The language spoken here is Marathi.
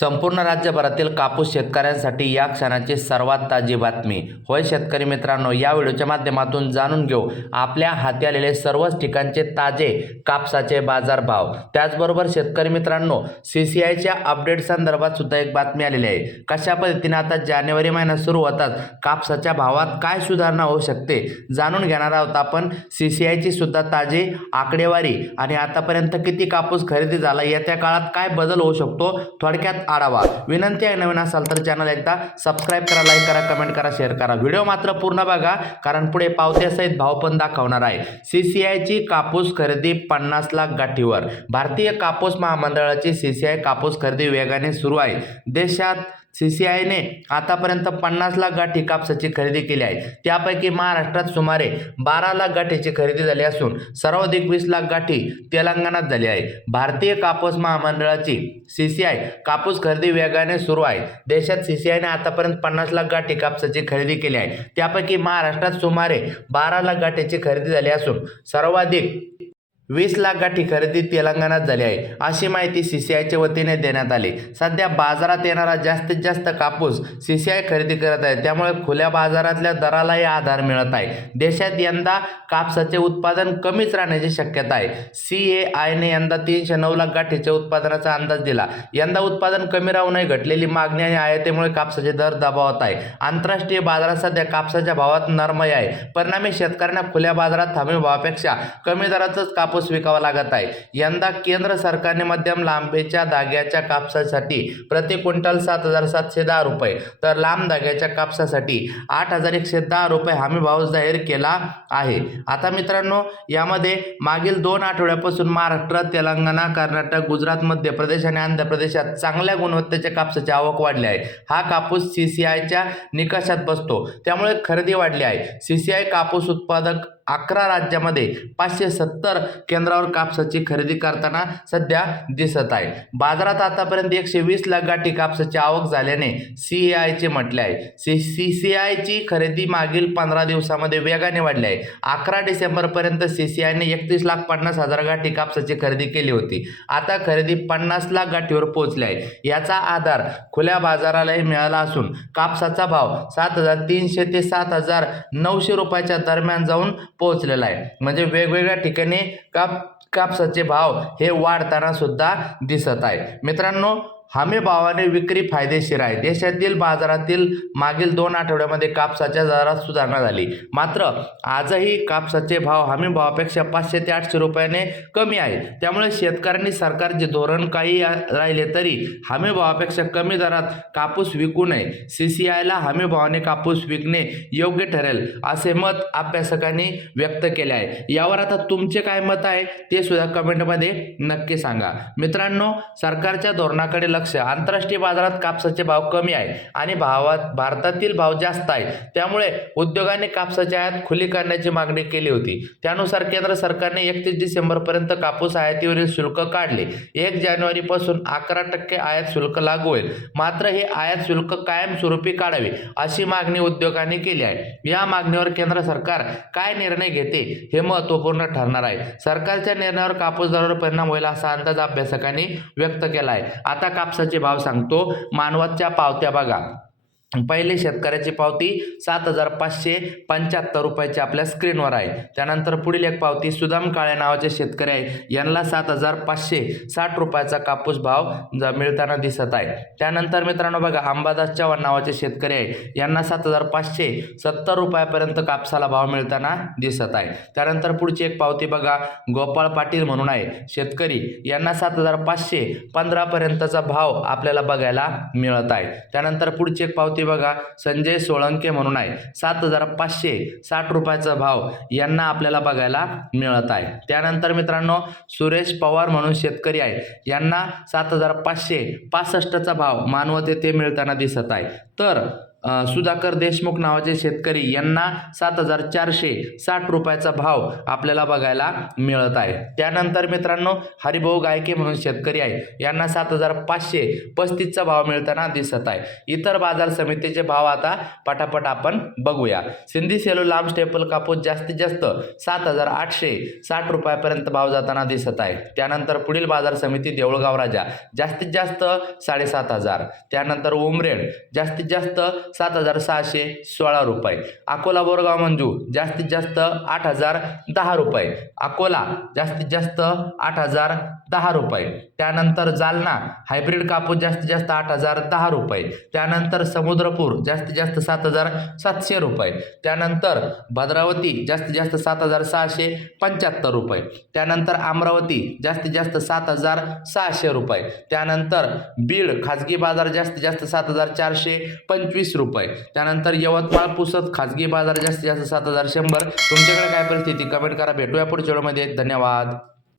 संपूर्ण राज्यभरातील कापूस शेतकऱ्यांसाठी या क्षणाची सर्वात ताजी बातमी. होय शेतकरी मित्रांनो, या व्हिडिओच्या माध्यमातून जाणून घेऊ आपल्या हाती आलेले सर्वच ठिकाणचे ताजे कापसाचे बाजारभाव. त्याचबरोबर शेतकरी मित्रांनो, CCIच्या अपडेट संदर्भात सुद्धा एक बातमी आलेली आहे. कशा पद्धतीने आता जानेवारी महिना सुरू होताच कापसाच्या भावात काय सुधारणा होऊ शकते जाणून घेणार आहोत आपण. CCIची सुद्धा ताजी आकडेवारी आणि आतापर्यंत किती कापूस खरेदी झाला, येत्या काळात काय बदल होऊ शकतो, थोडक्यात आढावा. विनंती आहे, नवीन असाल तर चॅनल एकदा सबस्क्राइब करा, लाईक करा, कमेंट करा, शेअर करा. व्हिडिओ मात्र पूर्ण बघा, कारण पुढे पावत्यासहित भाव पण दाखवणार आहे. CCIची कापूस खरेदी 50 लाख गाठीवर. भारतीय कापूस महामंडळाची CCI कापूस खरेदी वेगाने सुरू आहे. देशात CCIने आतापर्यंत 50 लाख गाठी कापसाची खरेदी केली आहे. त्यापैकी महाराष्ट्रात सुमारे 12 लाख गाठीची खरेदी झाली असून सर्वाधिक 20 लाख गाठी तेलंगणात झाली आहे. भारतीय कापूस महामंडळाची CCI कापूस खरेदी वेगाने सुरू आहे. देशात CCIने आतापर्यंत 50 लाख गाठी कापसाची खरेदी केली आहे. त्यापैकी महाराष्ट्रात सुमारे 12 लाख गाठीची खरेदी झाली असून सर्वाधिक 20 लाख गाठी खरेदी तेलंगणात झाली आहे, अशी माहिती CCIच्या वतीने देण्यात आली. सध्या बाजारात येणारा जास्तीत जास्त कापूस CCI खरेदी करत आहे, त्यामुळे खुल्या बाजारातल्या दरालाही आधार मिळत आहे. देशात यंदा कापसाचे उत्पादन कमीच राहण्याची शक्यता आहे. CAIने यंदा 309 लाख गाठीच्या उत्पादनाचा अंदाज दिला. यंदा उत्पादन कमी राहू नये, घटलेली मागणी आणि आयातीमुळे कापसाचे दर दबावात आहे. आंतरराष्ट्रीय बाजारात सध्या कापसाच्या भावात नरमाई आहे. परिणामी शेतकऱ्यांना खुल्या बाजारात हमी भावापेक्षा कमी दरातच कापूस विकावा लागत आहे. यंदा केंद्र सरकारने मध्यम लांबीच्या धाग्याच्या कापसासाठी प्रति क्विंटल 7,710 रुपये तर लांब धाग्याच्या कापसासाठी 8,110 रुपये हमी भाव जाहीर केला आहे. आता मित्रांनो, यामध्ये मागील 2 आठवड्यापासून महाराष्ट्र, तेलंगणा, कर्नाटक, गुजरात, मध्य प्रदेश आणि आंध्र प्रदेशात चांगल्या गुणवत्तेच्या कापसाची आवक वाढली आहे. हा कापूस CCIच्या निकषात बसतो, त्यामुळे खरेदी वाढली आहे. CCI कापूस उत्पादक 11 राज्यामध्ये 570 केंद्रावर कापसाची खरेदी करताना सध्या दिसत आहे. बाजारात आतापर्यंत 120 लाख गाठी कापसाची आवक झाल्याने CAIचे म्हटले आहे. CCIची खरेदी मागील 15 दिवसामध्ये वेगाने वाढली आहे. 11 डिसेंबरपर्यंत CCIने 31,50,000 गाठी कापसाची खरेदी केली होती. आता खरेदी 50 लाख गाठीवर पोहोचली आहे. याचा आधार खुल्या बाजारालाही मिळाला असून कापसाचा भाव 7,300 ते 7,900 रुपयाच्या दरम्यान जाऊन पोहोचलेला आहे. म्हणजे वेगवेगळ्या ठिकाणी कापसाचे भाव हे वाढताना सुद्धा दिसत आहे. मित्रांनो, हमी भावाने विक्री फायदेशीर आहे. देशातील बाजारातील मागील 2 आठवड्यामध्ये कापसाच्या दरात सुधारणा झाली. मात्र आजही कापसाचे भाव हमी भावापेक्षा 500 ते 800 रुपयाने कमी आहे. त्यामुळे शेतकऱ्यांनी सरकारचे धोरण काही राहिले तरी हमी भावापेक्षा कमी दरात कापूस विकू नये. CCIला हमी भावाने कापूस विकणे योग्य ठरेल असे मत अभ्यासकांनी व्यक्त केले आहे. यावर आता तुमचे काय मत आहे ते सुद्धा कमेंटमध्ये नक्की सांगा. मित्रांनो, सरकारच्या धोरणाकडे आंतरराष्ट्रीय बाजारात कापसाचे भाव कमी आहे आणि भारतातील भाव जास्त आहे. त्यामुळे उद्योगाने कापसाची आयात खुली करण्याची मागणी केली होती. त्यानुसार केंद्र सरकारने 31 डिसेंबरपर्यंत कापूस आयातीवरील शुल्क काढले. 1 जानेवारीपासून 11% आयात शुल्क लागू होईल. मात्र हे आयात शुल्क कायमस्वरूपी काढावे अशी मागणी उद्योगाने केली आहे. या मागणीवर केंद्र सरकार काय निर्णय घेते हे महत्त्वपूर्ण ठरणार आहे. सरकारच्या निर्णयावर कापूस दरावर परिणाम होईल असा अंदाज अभ्यासकांनी व्यक्त केला आहे. आता कापसाचे भाव सांगतो. मानवतच्या पावत्या बघा. पहिले शेतकऱ्याची पावती 7,575 रुपयाची आपल्या स्क्रीनवर आहे. त्यानंतर पुढील एक पावती सुदाम काळे नावाचे शेतकरी आहे, यांना 7,560 रुपयाचा कापूस भाव मिळताना दिसत आहे. त्यानंतर मित्रांनो बघा, अंबादास चव्हाण नावाचे शेतकरी आहे, यांना 7,570 रुपयापर्यंत कापसाला भाव मिळताना दिसत आहे. त्यानंतर पुढची एक पावती बघा, गोपाळ पाटील म्हणून आहे शेतकरी, यांना 7,515 पर्यंतचा भाव आपल्याला बघायला मिळत आहे. त्यानंतर पुढची एक पावती बघा, संजय सोळंके म्हणून आहे, 7,560 रुपयाचा भाव यांना आपल्याला बघायला मिळत आहे. त्यानंतर मित्रांनो, सुरेश पवार म्हणून शेतकरी आहे, यांना 7,565चा भाव मानवत येथे मिळताना दिसत आहे. तर सुधाकर देशमुख नावाचे शेतकरी यांना 7,460 रुपयाचा भाव आपल्याला बघायला मिळत आहे. त्यानंतर मित्रांनो हरिभाऊ गायके म्हणून शेतकरी आहे, यांना 7,535चा भाव मिळताना दिसत आहे. इतर बाजार समितीचे भाव आता पटापट आपण बघूया. सिंधी सेलू लांब स्टेपल कापूस जास्तीत जास्त 7,860 रुपयापर्यंत भाव जाताना दिसत आहे. त्यानंतर पुढील बाजार समिती देऊळगाव राजा जास्तीत जास्त 7,500. त्यानंतर उमरेड जास्तीत जास्त 7,616 रुपये. अकोला बोरगाव मंजू जास्तीत जास्त 8,010 रुपये. अकोला जास्तीत जास्त 8,010 रुपये. त्यानंतर जालना हायब्रिड कापूस जास्तीत जास्त 8,010 रुपये. त्यानंतर समुद्रपूर जास्तीत जास्त 7,700 रुपये. त्यानंतर भद्रावती जास्तीत जास्त 7,675 रुपये. त्यानंतर अमरावती जास्तीत जास्त 7,600 रुपये. त्यानंतर बीड खाजगी बाजार जास्तीत जास्त 7,425 रुपये. त्यानंतर यवतमाळ पुसद खाजगी बाजार जास्तीत जास्त 7,100. तुमच्याकडे काय परिस्थिती कमेंट करा. भेटूया पुढच्या व्हिडिओमध्ये. धन्यवाद.